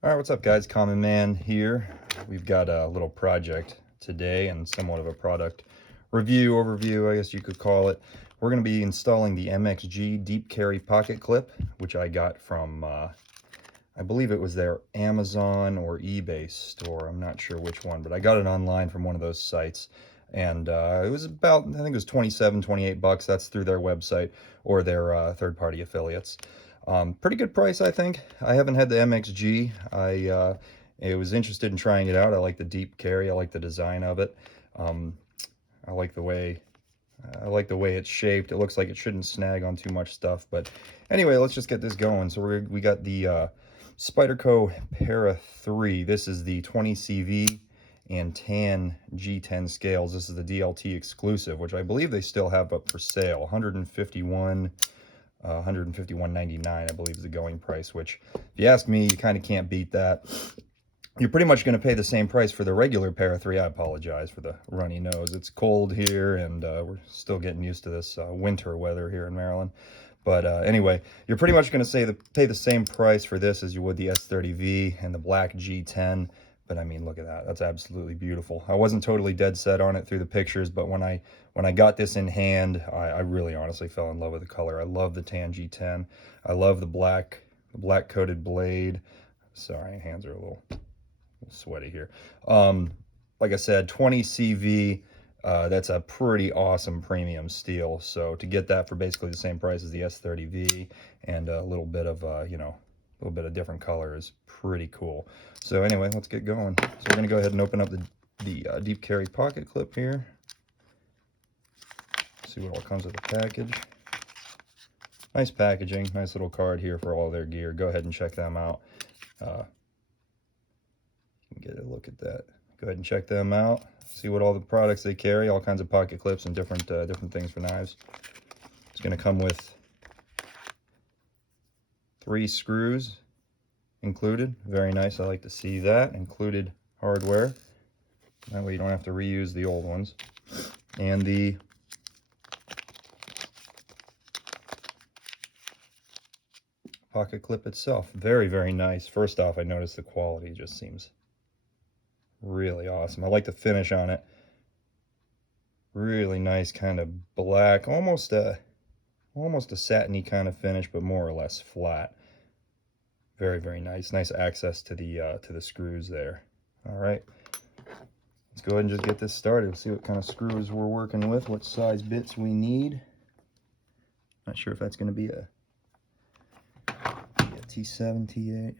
All right, what's up guys? Common Man here. We've got a little project today and somewhat of a product review, overview, I guess you could call it. We're going to be installing the MXG deep carry pocket clip, which I got from, I believe it was their Amazon or eBay store. I'm not sure which one, but I got it online from one of those sites. And it was about, I think it was 27, 28 bucks. That's through their website or their third-party affiliates. Pretty good price, I think. I haven't had the MXG. I was interested in trying it out. I like the deep carry. I like the design of it. Um, I like the way it's shaped. It looks like it shouldn't snag on too much stuff. But anyway, let's just get this going. So we got the Spyderco Para 3. This is the 20 CV and tan G10 scales. This is the DLT exclusive, which I believe they still have up for sale. 151.99 I believe is the going price, which if you ask me, you kind of can't beat that. You're pretty much going to pay the same price for the regular Para 3. I apologize for the runny nose. It's cold here, and we're still getting used to this winter weather here in Maryland. But anyway, you're pretty much going to pay the same price for this as you would the S30V and the black G10. But I mean, look at that. That's absolutely beautiful. I wasn't totally dead set on it through the pictures, but when I got this in hand, I really honestly fell in love with the color. I love the tan G10. I love the black coated blade. Sorry, hands are a little sweaty here. Like I said, 20 CV. That's a pretty awesome premium steel. So to get that for basically the same price as the S30V and a little bit of a little bit of different color is pretty cool. So anyway, let's get going. So we're gonna go ahead and open up the deep carry pocket clip here. See what all comes with the package. Nice packaging, nice little card here for all their gear. Go ahead and check them out. Get a look at that. Go ahead and check them out. See what all the products they carry, all kinds of pocket clips and different things for knives. It's going to come with 3 screws included. Very nice. I like to see that. Included hardware. That way you don't have to reuse the old ones. And the pocket clip itself. Very, very nice. First off, I noticed the quality just seems really awesome. I like the finish on it. Really nice kind of black, almost a satiny kind of finish, but more or less flat. Very, very nice. Nice access to the screws there. All right, let's go ahead and just get this started. See what kind of screws we're working with, what size bits we need. Not sure if that's going to be a T7, T8.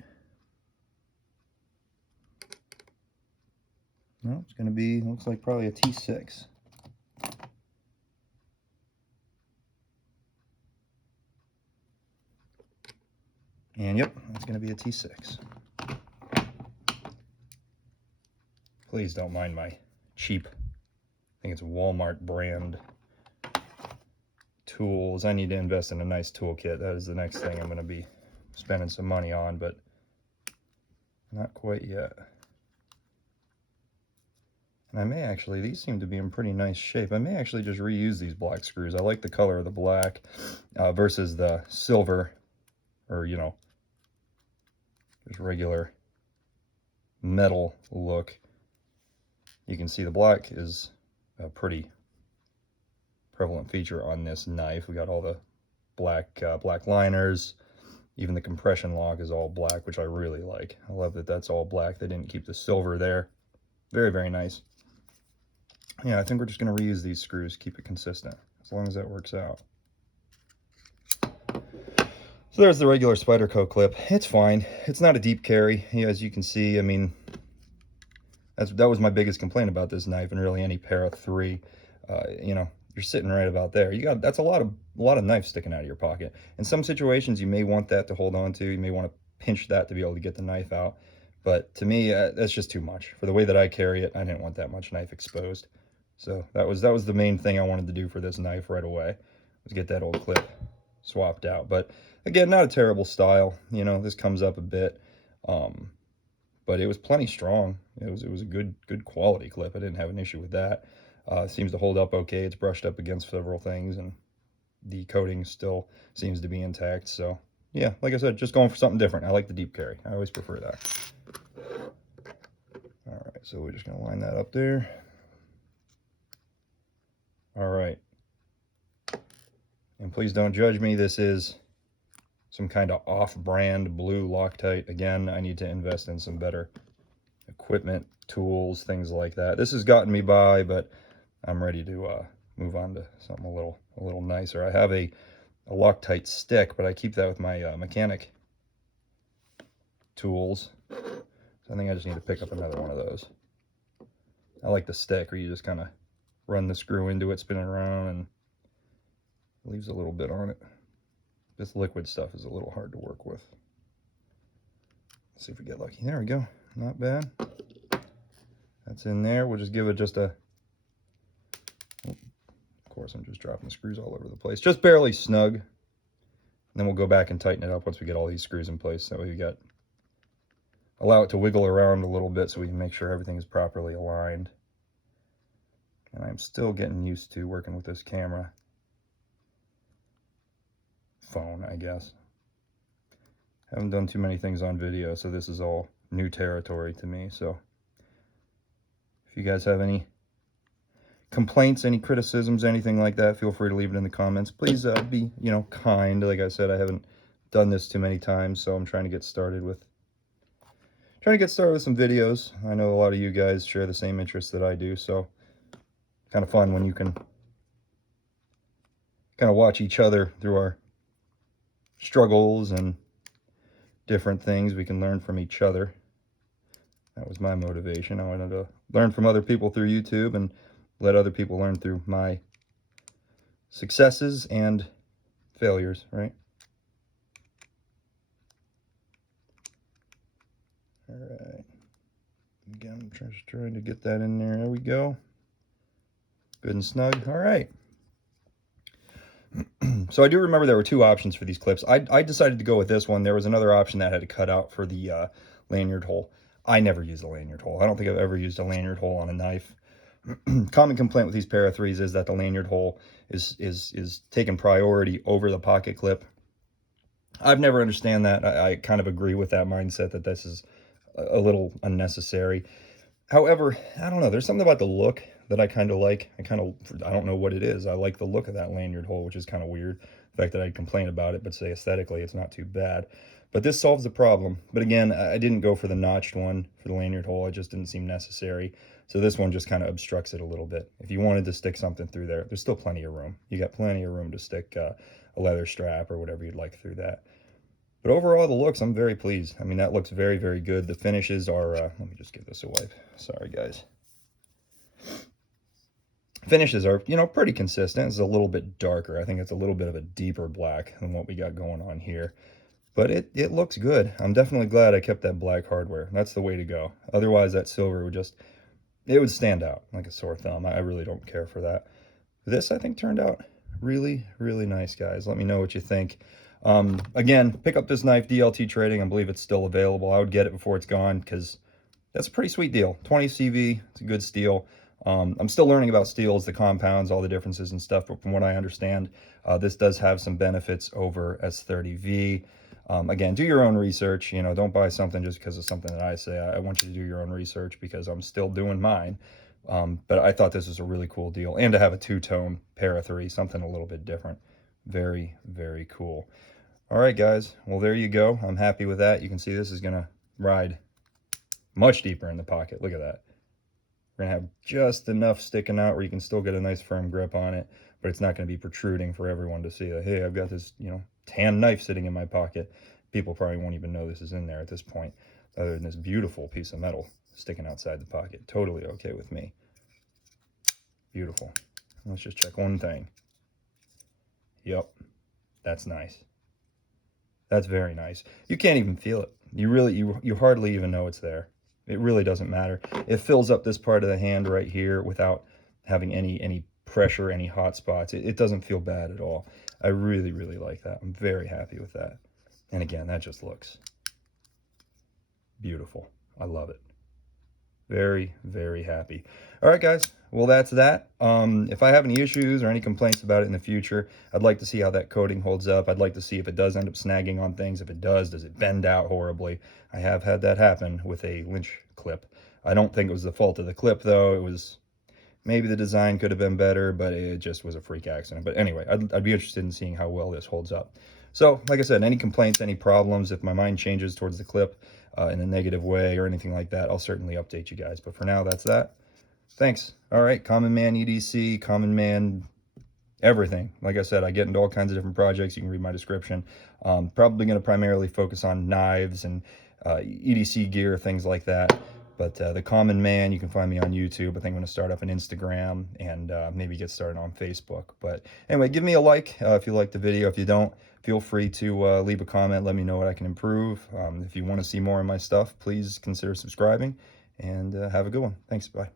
No, it's going to be, looks like probably a T6. And yep, that's going to be a T6. Please don't mind my cheap, I think it's Walmart brand tools. I need to invest in a nice toolkit. That is the next thing I'm going to be spending some money on, but not quite yet. And I may actually, these seem to be in pretty nice shape. I may actually just reuse these black screws. I like the color of the black versus the silver, or just regular metal look. You can see the black is a pretty prevalent feature on this knife. We got all the black liners. Even the compression lock is all black, which I really like. I love that that's all black. They didn't keep the silver there. Very, very nice. Yeah, I think we're just going to reuse these screws, keep it consistent, as long as that works out. So there's the regular Spyderco clip. It's fine. It's not a deep carry, as you can see. I mean, that was my biggest complaint about this knife, and really any Para 3. You're sitting right about there. That's a lot of knife sticking out of your pocket. In some situations, you may want that to hold on to. You may want to pinch that to be able to get the knife out. But to me, that's just too much. For the way that I carry it, I didn't want that much knife exposed. So that was the main thing I wanted to do for this knife right away, was get that old clip swapped out. But again, not a terrible style. This comes up a bit, but it was plenty strong. It was a good quality clip. I didn't have an issue with that. It seems to hold up okay. It's brushed up against several things, and the coating still seems to be intact. So yeah, like I said, just going for something different. I like the deep carry. I always prefer that. All right, so we're just gonna line that up there. All right. And please don't judge me. This is some kind of off-brand blue Loctite. Again, I need to invest in some better equipment, tools, things like that. This has gotten me by, but I'm ready to move on to something a little nicer. I have a Loctite stick, but I keep that with my mechanic tools. So I think I just need to pick up another one of those. I like the stick where you just kind of run the screw into it, spin it around, and leaves a little bit on it. This liquid stuff is a little hard to work with. Let's see if we get lucky. There we go. Not bad. That's in there. We'll just give it just a... Of course, I'm just dropping the screws all over the place. Just barely snug. And then we'll go back and tighten it up once we get all these screws in place. That way we got... Allow it to wiggle around a little bit so we can make sure everything is properly aligned. And I'm still getting used to working with this camera. Phone, I guess. Haven't done too many things on video, so this is all new territory to me. So if you guys have any complaints, any criticisms, anything like that, feel free to leave it in the comments. Please be, kind. Like I said, I haven't done this too many times, so I'm trying to get started with some videos. I know a lot of you guys share the same interests that I do, so kind of fun when you can kind of watch each other through our struggles and different things. We can learn from each other. That was my motivation. I wanted to learn from other people through YouTube and let other people learn through my successes and failures, right? All right. Again, I'm just trying to get that in there. There we go. Good and snug. All right. So I do remember there were two options for these clips. I decided to go with this one. There was another option that had a cutout for the lanyard hole. I never use a lanyard hole. I don't think I've ever used a lanyard hole on a knife. Common complaint with these Para 3s is that the lanyard hole is taking priority over the pocket clip. I've never understand that. I kind of agree with that mindset that this is a little unnecessary. However, I don't know. There's something about the look that I kind of like. I don't know what it is. I like the look of that lanyard hole, which is kind of weird. The fact that I'd complain about it, but say aesthetically, it's not too bad. But this solves the problem. But again, I didn't go for the notched one for the lanyard hole. It just didn't seem necessary. So this one just kind of obstructs it a little bit. If you wanted to stick something through there, there's still plenty of room. You got plenty of room to stick a leather strap or whatever you'd like through that. But overall, the looks, I'm very pleased. I mean, that looks very, very good. The finishes are, let me just give this a wipe. Sorry, guys. Finishes are, pretty consistent. It's a little bit darker. I think it's a little bit of a deeper black than what we got going on here. But it looks good. I'm definitely glad I kept that black hardware. That's the way to go. Otherwise, that silver would it would stand out like a sore thumb. I really don't care for that. This, I think, turned out really, really nice, guys. Let me know what you think. Again, pick up this knife, DLT Trading. I believe it's still available. I would get it before it's gone because that's a pretty sweet deal. 20 CV, it's a good steel. I'm still learning about steels, the compounds, all the differences and stuff, but from what I understand, this does have some benefits over S30V. Again, do your own research. Don't buy something just because of something that I say. I want you to do your own research because I'm still doing mine. But I thought this was a really cool deal. And to have a two-tone Para 3, something a little bit different. Very, very cool. All right, guys. Well, there you go. I'm happy with that. You can see this is going to ride much deeper in the pocket. Look at that. We're going to have just enough sticking out where you can still get a nice firm grip on it, but it's not going to be protruding for everyone to see that, hey, I've got this, tan knife sitting in my pocket. People probably won't even know this is in there at this point, other than this beautiful piece of metal sticking outside the pocket. Totally okay with me. Beautiful. Let's just check one thing. Yep, that's nice. That's very nice. You can't even feel it. You hardly even know it's there. It really doesn't matter. It fills up this part of the hand right here without having any pressure, any hot spots. It doesn't feel bad at all. I really, really like that. I'm very happy with that. And again, that just looks beautiful. I love it. Very, very happy. All right, guys. Well, that's that. If I have any issues or any complaints about it in the future, I'd like to see how that coating holds up. I'd like to see if it does end up snagging on things. If it does it bend out horribly? I have had that happen with a Lynch clip. I don't think it was the fault of the clip, though. It was maybe the design could have been better, but it just was a freak accident. But anyway, I'd be interested in seeing how well this holds up. So, like I said, any complaints, any problems, if my mind changes towards the clip in a negative way or anything like that, I'll certainly update you guys. But for now, that's that. Thanks. All right, Common Man EDC, Common Man everything. Like I said, I get into all kinds of different projects. You can read my description. Probably going to primarily focus on knives and EDC gear, things like that. But the Common Man, you can find me on YouTube. I think I'm going to start up an Instagram and maybe get started on Facebook. But anyway, give me a like if you like the video. If you don't, feel free to leave a comment. Let me know what I can improve. If you want to see more of my stuff, please consider subscribing. And have a good one. Thanks. Bye.